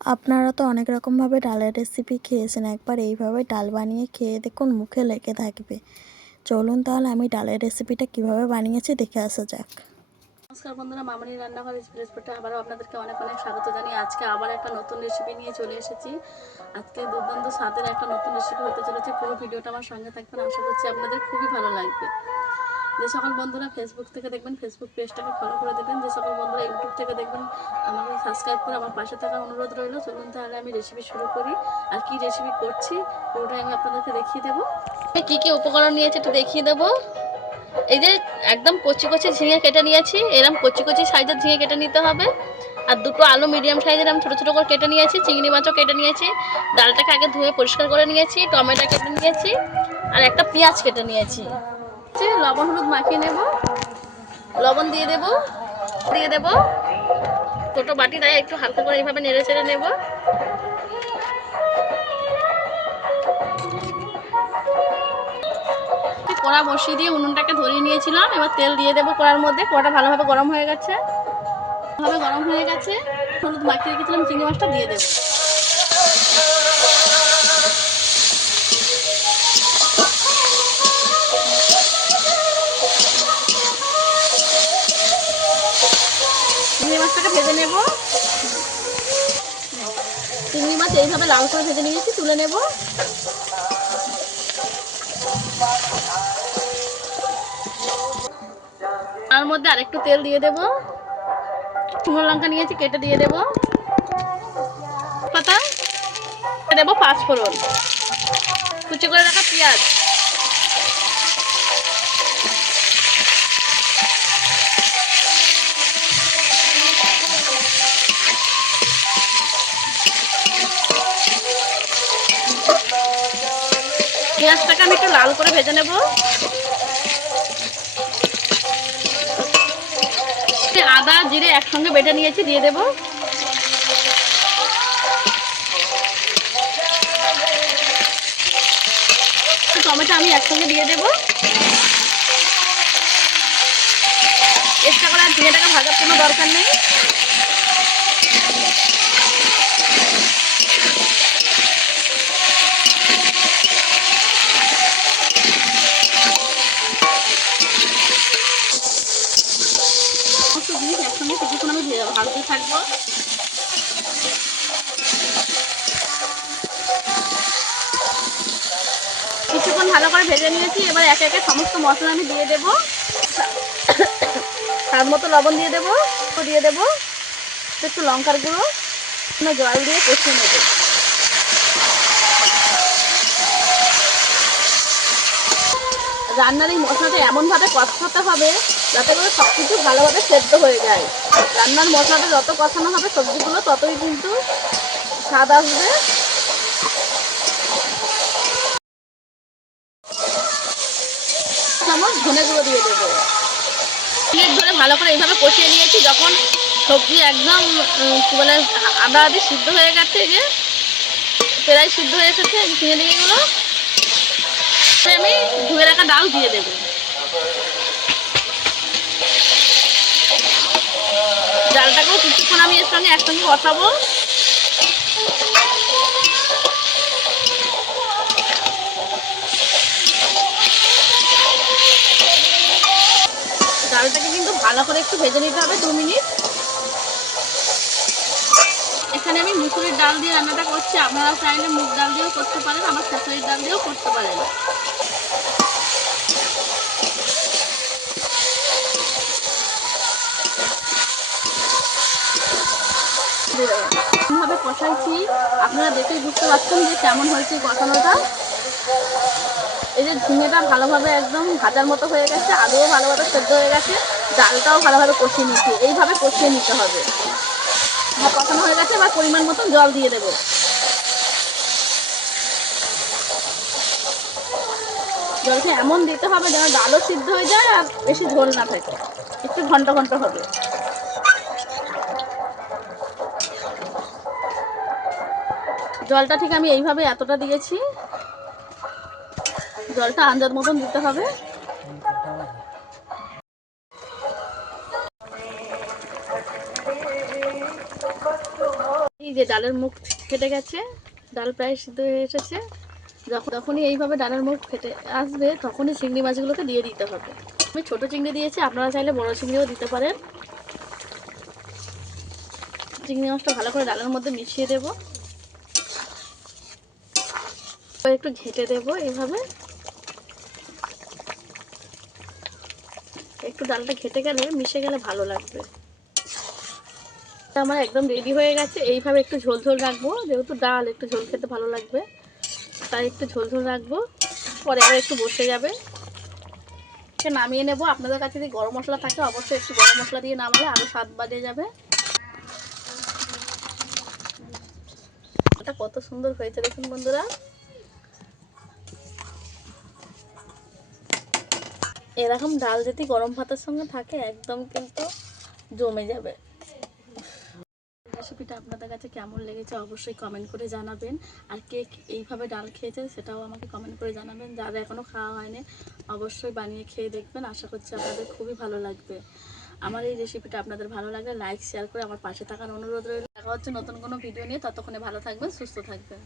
আপনারা তো অনেক রকমভাবে ডালের রেসিপি খেয়েছেন, একবার এইভাবে ডাল বানিয়ে খেয়ে দেখুন, মুখে লেগে থাকবে। চলুন তাহলে আমি ডালের রেসিপিটা কিভাবে বানিয়েছি দেখে আসা যাক। নমস্কার বন্ধুরা, মামনি রান্নাঘর রেসিপিটা আবারও আপনাদেরকে অনেক অনেক স্বাগত জানিয়ে আজকে আবার একটা নতুন রেসিপি নিয়ে চলে এসেছি। আজকে দুর্দান্ত স্বাদের একটা নতুন রেসিপি হতে চলেছে। পুরো ভিডিওটা আমার সঙ্গে থাকবেন, আশা করছি আপনাদের খুবই ভালো লাগবে। যে সকল বন্ধুরা ফেসবুক থেকে দেখবেন ফেসবুক পেজটাকে ফলো করে দেবেন, যে সকল বন্ধুরা ইউটিউব থেকে দেখবেন আমাকে সাবস্ক্রাইব করে আমার পাশে থাকার অনুরোধ রইল। চলুন তাহলে আমি রেসিপি শুরু করি। আর কি রেসিপি করছি পুরোটাই আমি আপনাদেরকে দেখিয়ে দেবো। কি কি উপকরণ নিয়েছি একটু দেখিয়ে দেবো। এই যে একদম কচি কচি ঝিঙে কেটে নিয়েছি, এরকম কচি কচি সাইজের ঝিঙে কেটে নিতে হবে। আর দুটো আলু মিডিয়াম সাইজের আমি ছোটো ছোটো করে কেটে নিয়েছি। চিংড়ি মাছও কেটে নিয়েছি। ডালটাকে আগে ধুয়ে পরিষ্কার করে নিয়েছি। টমেটো কেটে নিয়েছি আর একটা পেঁয়াজ কেটে নিয়েছি। লবণ হলুদ মাখিয়ে নেব, লবণ দিয়ে দেব ছোটো বাটি, তাই একটু হালকা করে এইভাবে নেড়ে চেড়ে নেব। কড়া বসিয়ে দিয়ে উনুনটাকে ধরিয়ে নিয়েছিলাম। এবার তেল দিয়ে দেবো কড়ার মধ্যে। কড়াটা ভালোভাবে গরম হয়ে গেছে, হলুদ মাখিয়ে রেখেছিলাম চিংড়ি মাছটা দিয়ে দেবো। চিংড়ি মাছটাকে ভেজে নেব। চিংড়ি মাছ এইভাবে লাল করে ভেজে নিয়েছি, তুলে নেব। তার মধ্যে আরেকটু তেল দিয়ে দেবো। শুকনো লঙ্কা নিয়েছি, কেটে দিয়ে দেবো। পাতা দেবো, পাঁচ ফোড়ন, কুচি করে রাখা পেঁয়াজ, পেঁয়াজটাকে আমি একটু লাল করে ভেজে নেব। আদা জিরে একসঙ্গে বেটে নিয়েছি, দিয়ে দেবো। টমেটো আমি একসঙ্গে দিয়ে দেবো। এক্সট্রা করে আর ঝিঙেটাকে ভাজার কোনো দরকার নেই। সমস্ত জিনিস একসঙ্গে কিছুক্ষণ আমি ভাজতে থাকবো। কিছুক্ষণ ভালো করে ভেজে নিয়েছি। এবার একে একে সমস্ত মশলা আমি দিয়ে দেবো। স্বাদ মতো লবণ দিয়ে দেবো, একটু লঙ্কার গুঁড়ো, জল দিয়ে কষিয়ে নেব। রান্নার এই মশলাটা এমনভাবে কষাতে হবে যাতে করে সব কিছু ভালোভাবে সেদ্ধ হয়ে যায়। রান্নার মশলাটা যত কষানো হবে সবজিগুলো ততই কিন্তু স্বাদ আসবে। চামচ ধনে গুঁড়ো দিয়ে দেবো। মিনিট ধরে ভালো করে এইভাবে কষিয়ে নিয়েছি। যখন সবজি একদম কি বলে আদা আদি সিদ্ধ হয়ে গেছে, যে প্রায় সিদ্ধ হয়ে এসেছে ঝিঙে ঝিঙেগুলো, আমি ধুয়ে রাখা ডাল দিয়ে দেবো। ডালটাকেও কিছুক্ষণ আমি এর সঙ্গে একসঙ্গে কষাবো। ডালটাকে কিন্তু ভালো করে একটু ভেজে নিতে হবে 2 মিনিট। এখানে আমি মুসুরির ডাল দিয়ে রান্নাটা করছি, আপনারা চাইলে মুগ ডাল দিয়েও করতে পারেন, আবার খেসারির ডাল দিয়েও করতে পারেন। কিভাবে কষাইছি আপনারা দেখেই বুঝতে পারছেন যে কেমন হয়েছে কষানোটা। এই যে ঝিঙেটা ভালোভাবে একদম ভাজার মতো হয়ে গেছে, আলুও ভালোভাবে সেদ্ধ হয়ে গেছে, ডালটাও ভালোভাবে কষিয়ে নিচ্ছি। এইভাবে কষিয়ে নিতে হবে। কষানো হয়ে গেছে, এবার পরিমাণ মতো জল দিয়ে দেবো। জলটা এমন দিতে হবে যেন ডালও সিদ্ধ হয়ে যায় আর বেশি ঝোল না থাকে, একটু ঘন্ট ঘন্ট হবে। জলটা ঠিক আমি এইভাবে এতটা দিয়েছি। জলটা আন্দাজ মতন দিতে হবে। এই যে ডালের মুখ ফেটে গেছে, ডাল প্রায় সিদ্ধ হয়ে এসেছে। যখনই এইভাবে ডালের মুখ ফেটে আসবে তখনই চিংড়ি মাছগুলোকে দিয়ে দিতে হবে। আমি ছোট চিংড়ি দিয়েছি, আপনারা চাইলে বড় চিংড়িও দিতে পারেন। চিংড়ি মাছটা ভালো করে ডালের মধ্যে মিশিয়ে দেব, একটু ঘেঁটে দেবো এইভাবে। একটু ডালটা ঘেঁটে গেলে মিশে গেলে ভালো লাগবে। আমার একদম রেডি হয়ে গেছে। এইভাবে একটু ঝোল ঝোল রাখবো, যেহেতু ডাল একটু ঝোল খেতে ভালো লাগবে, তাই একটু ঝোল ঝোল রাখবো। পরে আবার একটু বসে যাবে, নামিয়ে নেব। আপনাদের কাছে যদি গরম মশলা থাকে অবশ্যই একটু গরম মশলা দিয়ে নামালে আরও স্বাদ বেড়ে যাবে। এটা কত সুন্দর হয়েছে দেখুন বন্ধুরা। এরকম ডাল যদি গরম ভাতের সঙ্গে থাকে একদম কিন্তু জমে যাবে। রেসিপিটা আপনাদের কাছে কেমন লেগেছে অবশ্যই কমেন্ট করে জানাবেন। আর কে এইভাবে ডাল খেয়েছে সেটাও আমাকে কমেন্ট করে জানাবেন। যারা এখনও খাওয়া হয়নি অবশ্যই বানিয়ে খেয়ে দেখবেন, আশা করছি আপনাদের খুবই ভালো লাগবে। আমার এই রেসিপিটা আপনাদের ভালো লাগলে লাইক শেয়ার করে আমার পাশে থাকার অনুরোধ রইল। দেখা হচ্ছে নতুন কোনো ভিডিও নিয়ে, ততক্ষণে ভালো থাকবেন, সুস্থ থাকবেন।